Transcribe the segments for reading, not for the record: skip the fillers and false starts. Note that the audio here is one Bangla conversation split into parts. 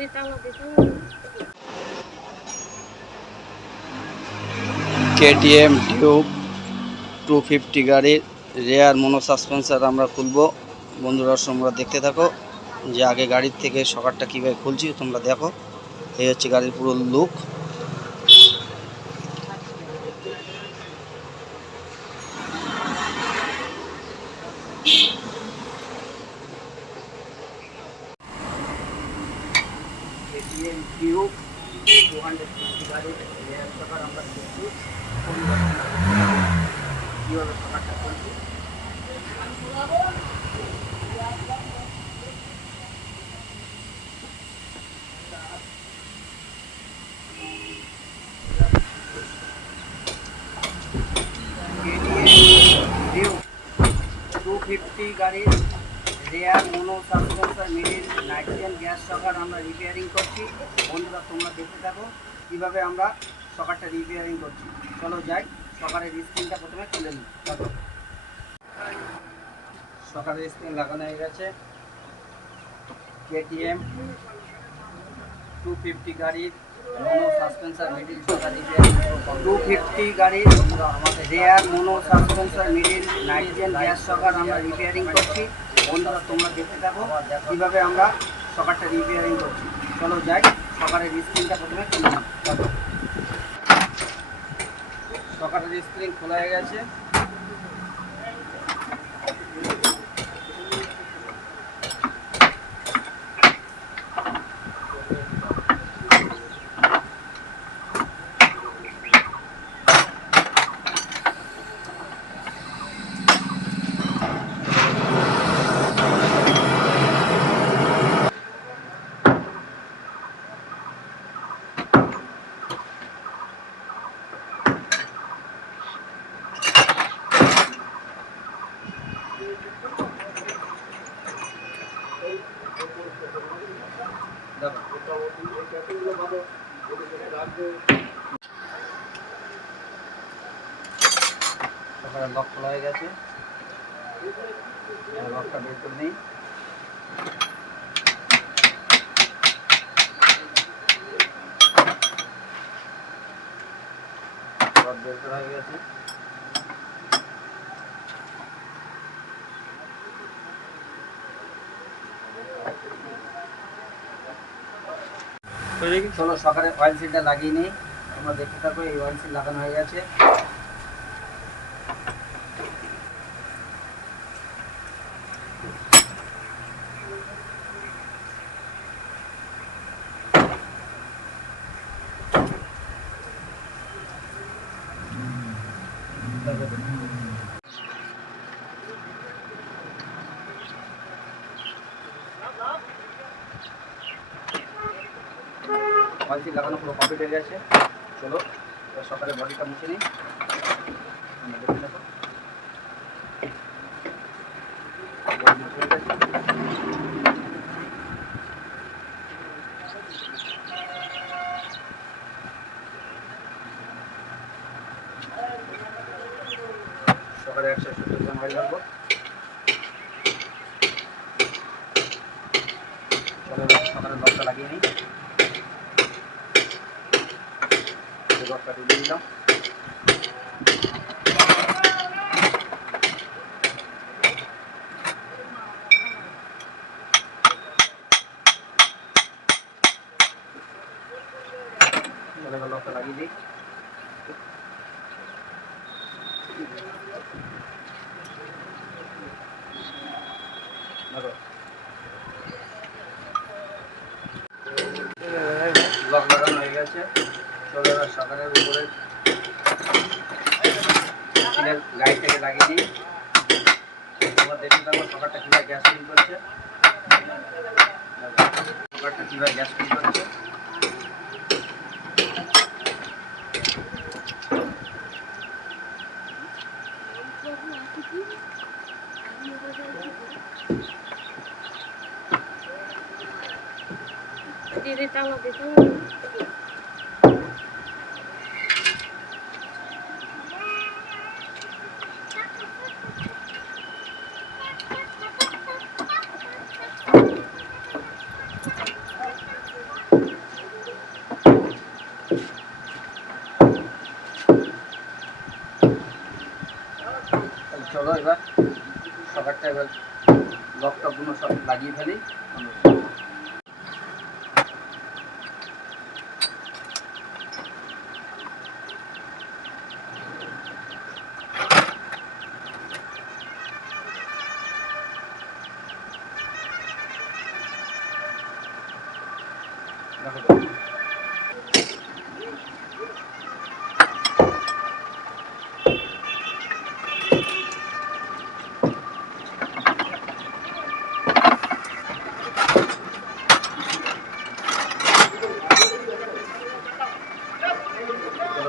KTM Duke 250 গাড়ির রেয়ার মনো সাসপেন্সার আমরা খুলবো। বন্ধুরা তোমরা দেখতে থাকো যে আগে গাড়ির থেকে শকারটা কীভাবে খুলছি তোমরা দেখো। এই হচ্ছে গাড়ির পুরো লুক। KTM Duke 250 গাড়ির রেয়ার শকার আমরা খুলছি। কীভাবে শকারটা খুলছি Duke 250 গাড়ির রেয়ার মনো সাসপেন্সার মিডিল নাইট্রোজেন গ্যাস শকার আমরা রিপেয়ারিং করছি। বন্ধুরা তোমরা দেখতে থাকো কীভাবে আমরা শকারটা রিপেয়ারিং করছি। চলো যাই, শকারের স্ক্রিনটা প্রথমে খুলে নিই। শকারের স্ক্রিন লাগানো হয়ে গেছে। KTM 250 গাড়ির মনো সাসপেন্সার মিডিল শকার রিপেয়ারিং 250 গাড়ির রেয়ার মনো সাসপেন্সার মিডিল নাইট্রোজেন গ্যাস শকার আমরা রিপেয়ারিং করছি। বন্ধুরা তোমরা দেখতে থাকো কীভাবে আমরা শকারটা রিপেয়ারিং করছি। চলো যাই, শকারের স্ক্রিনটা প্রথমে খুলে নিই। শকারের স্ক্রিন খোলা হয়ে গেছে। লক খোলা হয়ে গেছে, লকটা বের করে নিই। লক বের করা হয়ে গেছে। চলো সকালে অয়েল সিলটা লাগিয়ে নিই। তোমরা দেখতে থাকো, এই অয়েল সিল লাগানো হয়ে গেছে। অয়েল সিল লাগানো পুরো কমপ্লিট হয়ে গেছে। চলো সকালে বডিটা মুছে নিই। দেখতে থাকো, সকালে 170 গ্রাম অয়েল লাগবো। চলো সকালে লকটা লাগিয়ে নিই। লকটা তুলে দিলাম। লকটা লাগিয়ে দিই। লক লাগানো হয়ে গেছে। চলো এবার সকালের উপরে লাইটটাকে লাগিয়ে দিই। তোমরা দেখতে থাকো সকালটা কীভাবে গ্যাস ফিল করছে। সকালটা কীভাবে গ্যাস ফিল করছে। চলো এবার সকারটা এবার লকটকগুলো সব লাগিয়ে ফেলি।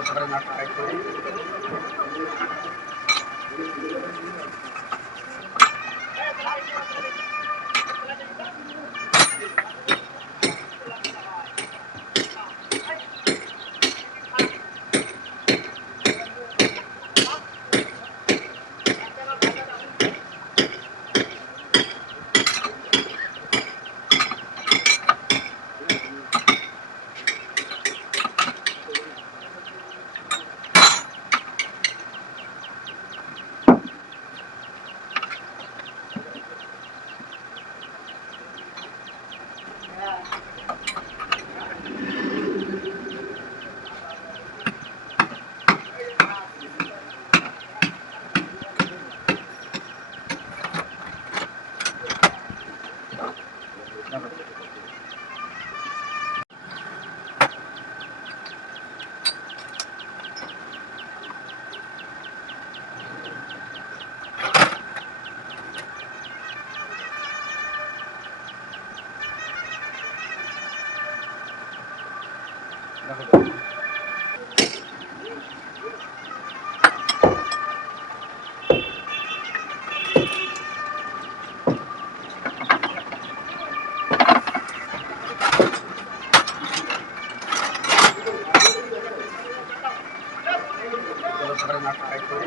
সকালে নাটটা টাইট করে সকালে নাটটা টাইট করে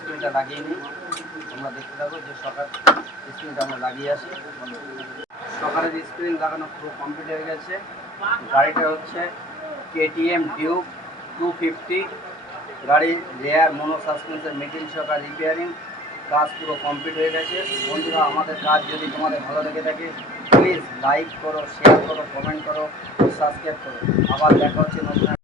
স্ক্রিনটা লাগিয়ে নিই। তোমরা দেখতে থাকো যে সকার স্ক্রিনটা আমরা লাগিয়ে আসি। সকারের স্ক্রিন লাগানো পুরো কমপ্লিট হয়ে গেছে। গাড়িটা হচ্ছে KTM Duke 250 গাড়ির রেয়ার মোনো সাসপেন্সের মিডিল সকার রিপেয়ারিং কাজ পুরো কমপ্লিট হয়ে গেছে। বন্ধুরা, আমাদের কাজ যদি তোমাদের ভালো লেগে থাকে প্লিজ লাইক করো, শেয়ার করো, কমেন্ট করো, সাবস্ক্রাইব করো। আবার দেখা হচ্ছে নতুন